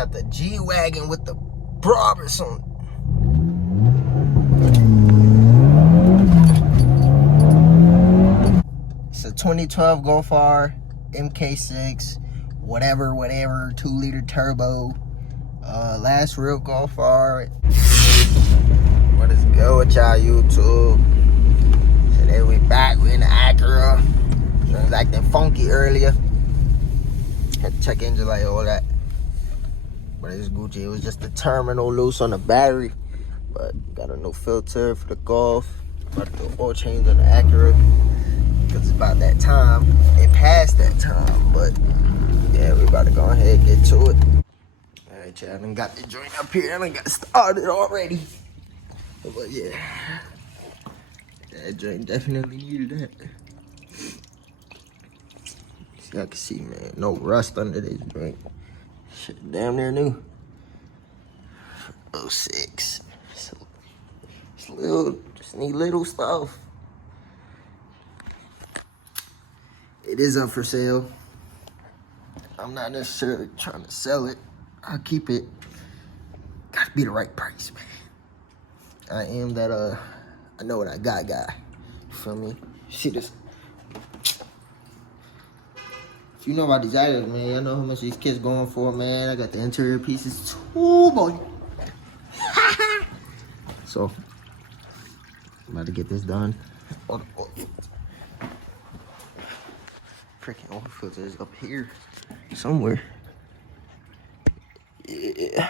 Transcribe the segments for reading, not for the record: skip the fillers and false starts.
got the G-Wagon with the Brabus on. It's a 2012 Golf R MK6, whatever, 2-liter turbo. Last real Golf R. What is good with y'all, YouTube? Today we back. We in the Acura. It was acting funky earlier. Had to check engine light, all that. But it's Gucci. It was just the terminal loose on the battery. But got a new filter for the Golf. About to do oil change on the Acura. Because it's about that time. It passed that time. But yeah, we about to go ahead and get to it. Alright, y'all. I done got the joint up here. I done got started already. But yeah. That joint definitely needed that. See, I can see, man. No rust under this joint. Shit, damn near new. 06. So, it's little, just need little stuff. It is up for sale. I'm not necessarily trying to sell it. I'll keep it. Gotta be the right price, man. I am that, I know what I got guy. You feel me? See this? If you know about these items, man, y'all know how much these kids going for, man. I got the interior pieces too, boy. So, I'm about to get this done. Freaking oil filter is up here somewhere. Yeah.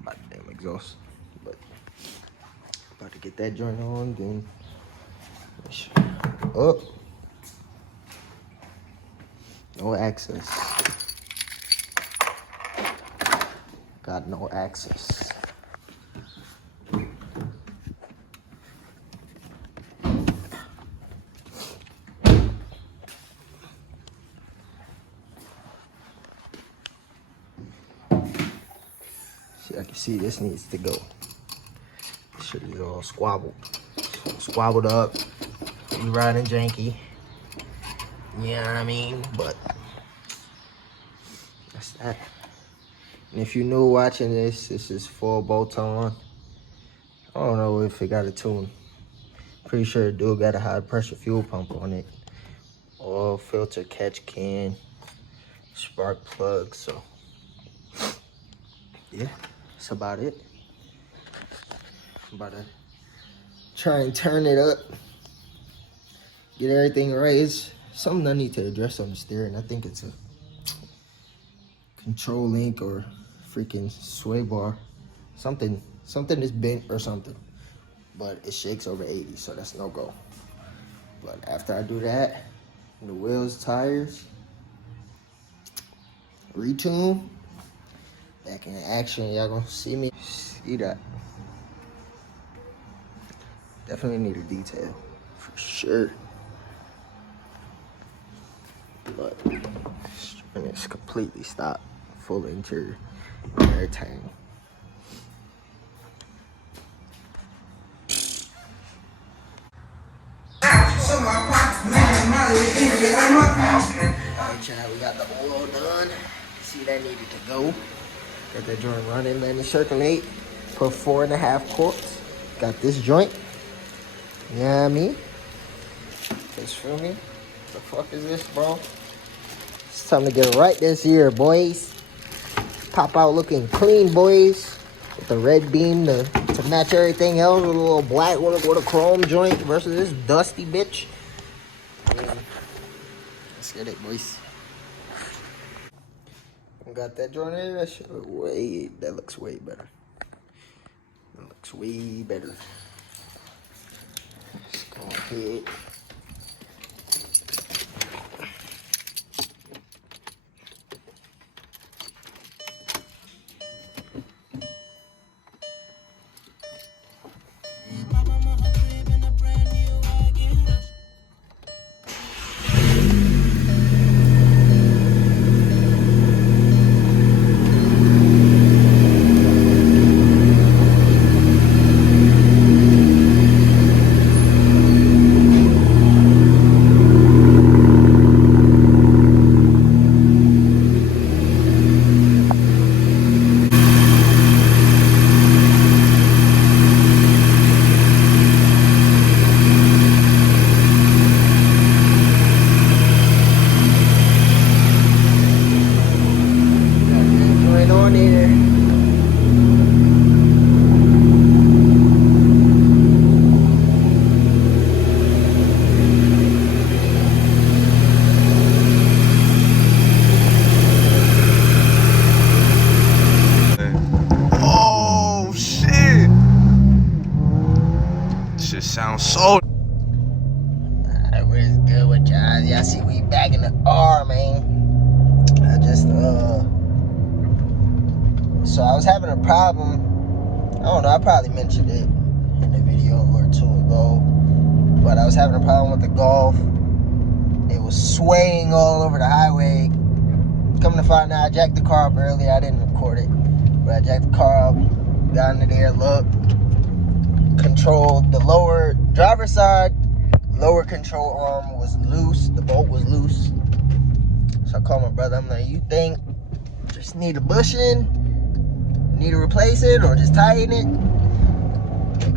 About the damn exhaust. But, about to get that joint on, then. Up. No access. Got no access. See, I can see this needs to go. This shit is all squabbled. Squabbled up. We riding janky. You know what I mean? But that's that. And if you're new watching this, this is full bolt-on. I don't know if it got a tune. Pretty sure it do got a high pressure fuel pump on it. Oil filter catch can. Spark plug, so yeah, that's about it. I'm about to try and turn it up. Get everything raised. Something I need to address on the steering. I think it's a control link or freaking sway bar. Something is bent or something. But it shakes over 80, so that's no go. But after I do that, the wheels, tires, retune, back in action. Y'all gonna see me. See that. Definitely need a detail, for sure. But it's completely stopped, full interior, everything. Alright, child, we got the oil done. See, that needed to go. Got that joint running, letting it circulate. Put 4.5 quarts. Got this joint. You know what I mean? Just feel me? What the fuck is this, bro? It's time to get it right this year, boys. Pop out looking clean, boys. With the red beam to match everything else. With a little black one with a chrome joint versus this dusty bitch. Let's get it, boys. Got that joint in. That shit look that looks way better. That looks way better. Let's go ahead. So Alright, what is good with y'all? Y'all see we back in the R, man. So I was having a problem. I don't know, I probably mentioned it in a video or two ago, but I was having a problem with the Golf. It was swaying all over the highway. Come to find out, I jacked the car up earlier. I didn't record it, but I jacked the car up, got into there, looked, controlled the lower driver's side. Lower control arm was loose. The bolt was loose. So I called my brother. I'm like, you think just need a bushing? Need to replace it or just tighten it?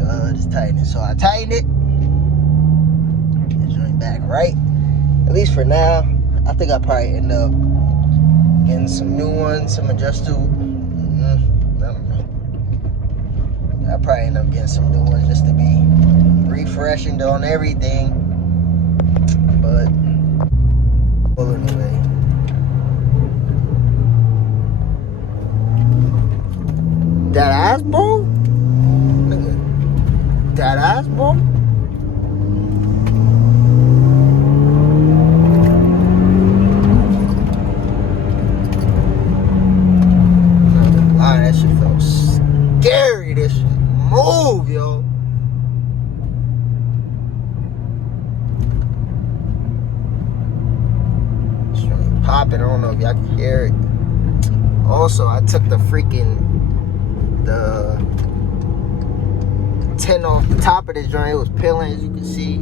Like, just tighten it. So I tightened it. It's joint back right. At least for now. I think I'll probably end up getting some new ones, some adjustable. I don't know. I'll probably end up getting some new ones just to be refreshing on everything. But well, anyway. That ass, bro? Nigga. That ass, bro? That shit felt scary. This shit move, yo. Straight popping. I don't know if y'all can hear it. Also, I took the tint off the top of this joint. It was peeling, as you can see.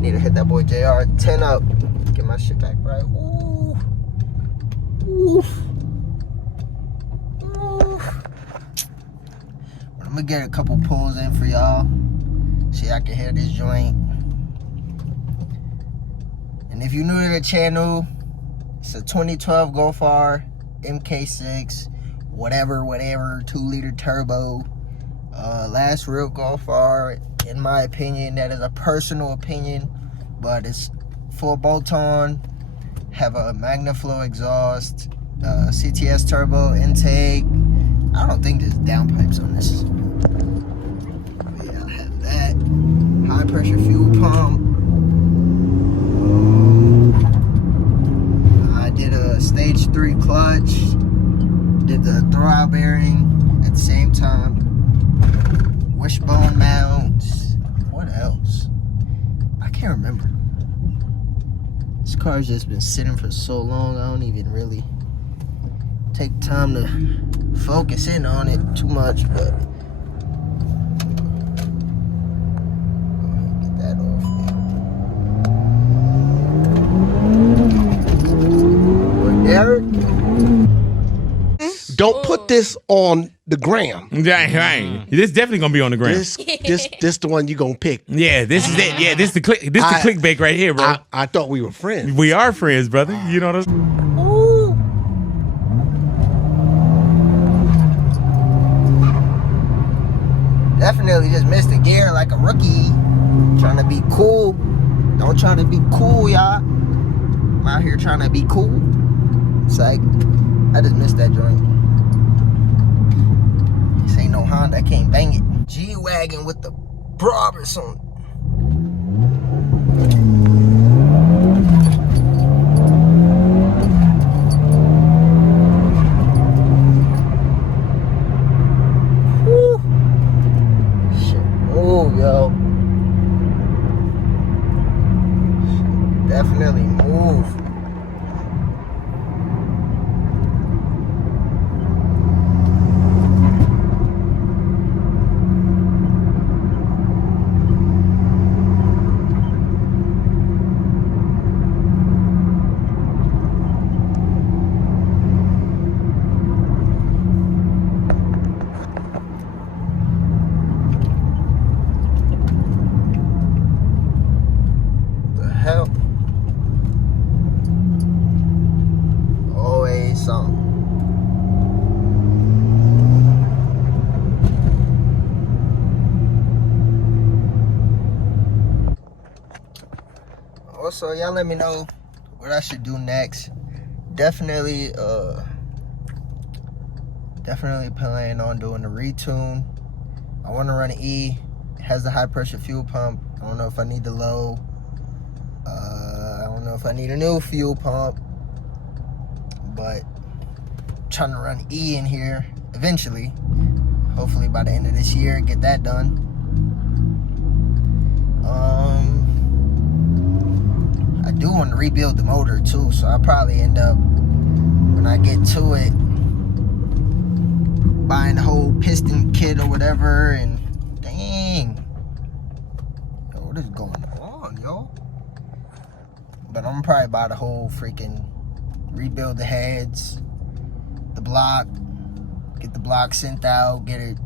Need to hit that boy JR 10 up. Get my shit back right. Ooh. Oof. I'm gonna get a couple pulls in for y'all. See, I can hear this joint. And if you're new to the channel, it's a 2012 Golf R MK6, whatever, 2-liter turbo. Last real Golf R, in my opinion. That is a personal opinion, but it's full bolt-on, have a MagnaFlow exhaust, CTS turbo intake. I don't think there's downpipes on this. But yeah, I have that. High pressure fuel pump. I did a stage 3 clutch. Did the throttle bearing at the same time. Wishbone mounts. What else? I can't remember. This car's just been sitting for so long, I don't even really take time to focus in on it too much, but get that off there. Derek? don't put this on the gram. Right. This definitely gonna be on the gram. This the one you gonna pick. Yeah, this is it. Yeah, this the clickbait right here, bro. I thought we were friends. We are friends, brother. You know what I'm Definitely just missed the gear like a rookie. Trying to be cool. Don't try to be cool, y'all. I'm out here trying to be cool. It's like, I just missed that joint. This ain't no Honda, I can't bang it. G-Wagon with the Brabus on it. Yo, definitely move. Always something. Also, y'all let me know what I should do next. Definitely planning on doing the retune. I want to run an E. It has the high pressure fuel pump. I don't know if I need the low. I don't know if I need a new fuel pump. But I'm trying to run E in here eventually. Hopefully by the end of this year, get that done. I do want to rebuild the motor too, so I'll probably end up, when I get to it, buying the whole piston kit or whatever. And dang, yo, what is going on, yo? But I'm gonna probably buy the whole freaking, rebuild the heads, the block, get the block sent out, get it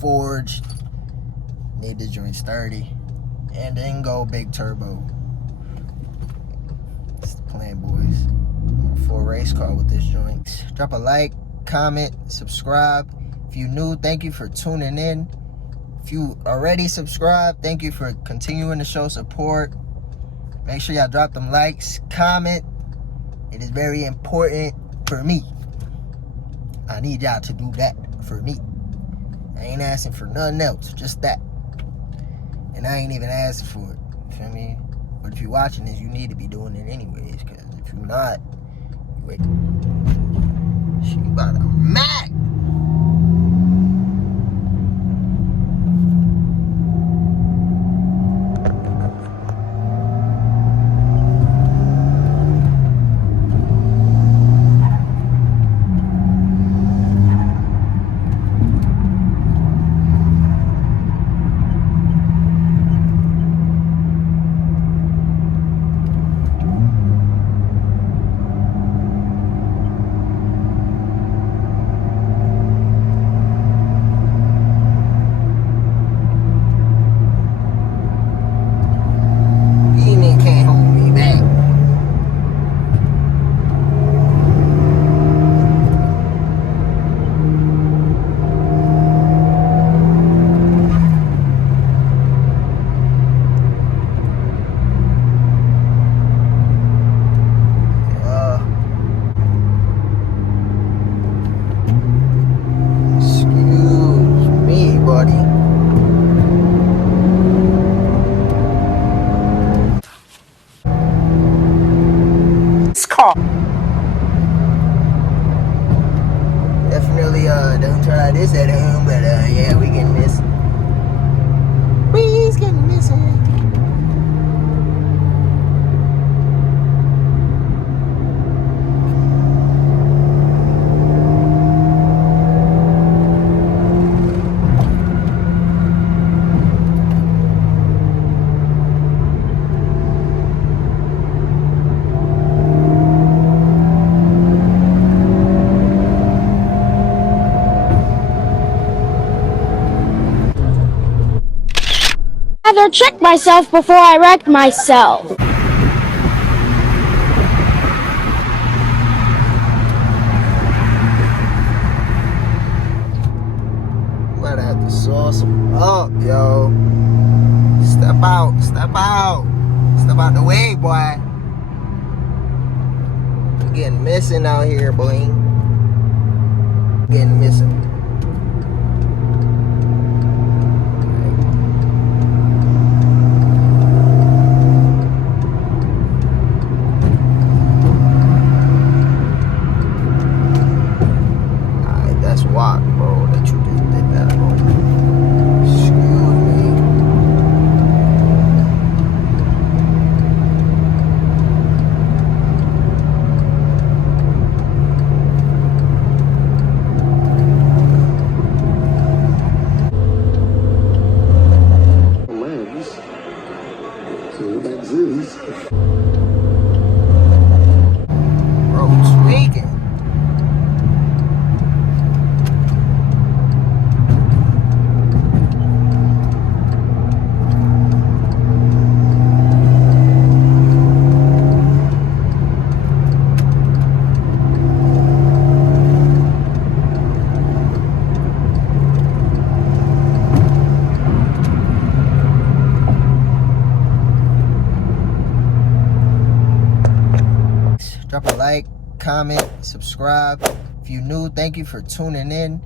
forged, need the joint sturdy, and then go big turbo. That's the plan, boys. Full race car with this joint. Drop a like, comment, subscribe. If you're new, thank you for tuning in. If you already subscribed, thank you for continuing to show support. Make sure y'all drop them likes, comment. It is very important for me. I need y'all to do that for me. I ain't asking for nothing else, just that. And I ain't even asking for it, feel me? But if you're watching this, you need to be doing it anyways, because if you're not, wait. She about to Mac. Definitely don't try this at home, but yeah, we getting this. We's getting this. Rather check myself before I wreck myself. Might have to sauce them up, yo. Step out, step out. Step out the way, boy. We're getting missing out here, boy. Getting missing. Drop a like, comment, subscribe. If you're new, thank you for tuning in.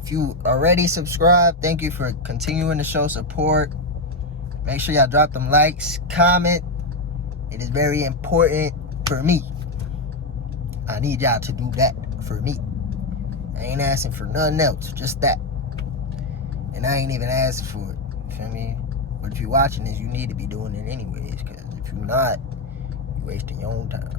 If you already subscribed, thank you for continuing to show support. Make sure y'all drop them likes, comment. It is very important for me. I need y'all to do that for me. I ain't asking for nothing else, just that. And I ain't even asking for it. You feel me? But if you're watching this, you need to be doing it anyways. Because if you're not, you're wasting your own time.